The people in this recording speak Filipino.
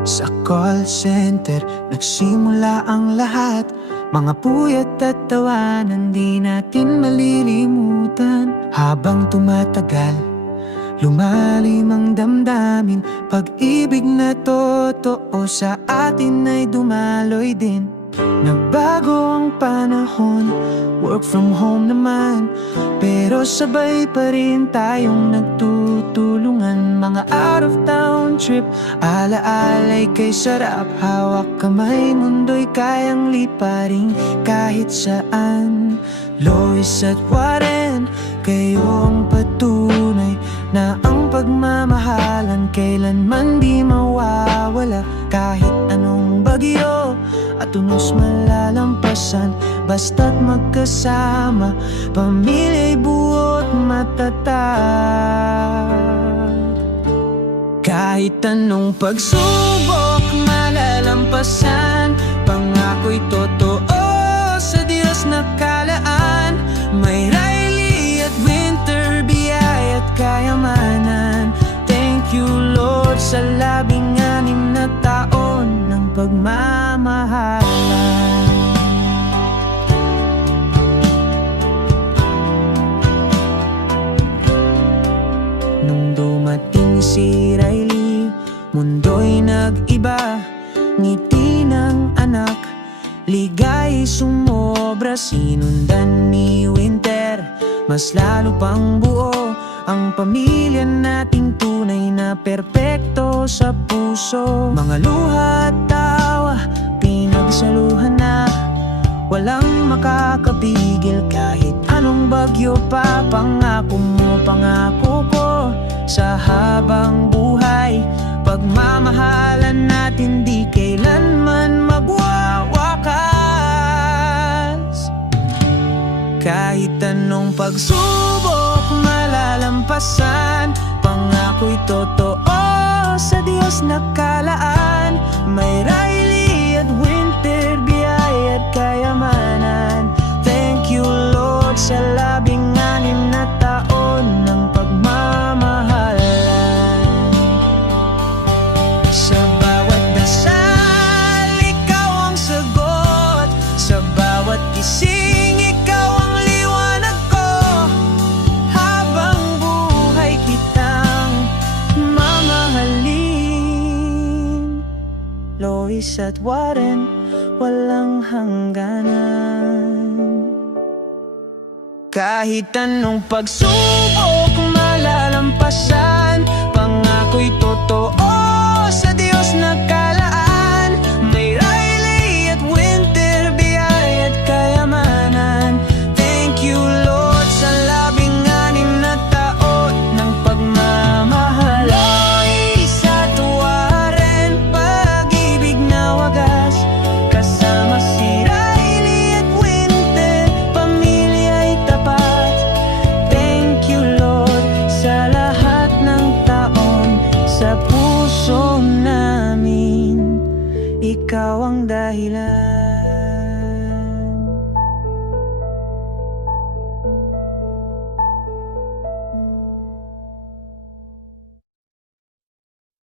Sa call center, nagsimula ang lahat. Mga puyat at tawanan, di natin malilimutan. Habang tumatagal, lumalim ang damdamin. Pag-ibig na totoo sa atin ay dumaloy din. Nagbago ang panahon, work from home naman. Pero sabay pa rin tayong nagtutulungan. Mga out of town trip, alaalay kay sarap. Hawak kamay, mundo'y kayang liparing kahit saan. Lois at Warren, kayo ang patunay Na ang pagmamahalan. Kailanman di mawawala Kahit anong bagyo at unos malalampasan. Basta't magkasama Pamilya'y buo't matatag. Kahit anong pagsubok malalampasan Pangako'y totoo. Sa Diyos nakalaan si Riley, mundo'y nag-iba Ngiti ng anak, ligay sumobra Sinundan ni Winter, mas lalo pang buo Ang pamilya nating tunay na perpekto sa puso. Mga luha at tawa, pinagsaluhan na Walang makakapigil kahit anong bagyo pa Pangako mo, pangako ko sa habang buhay. Pagmamahalan natin di kailanman magwawakas. Kahit anong pagsubok malalampasan. Pangako'y totoo sa Diyos nakalaan May Lois at Warren, walang hangganan. Kahit anong pagsubok malalampasan puso namin, ikaw ang dahilan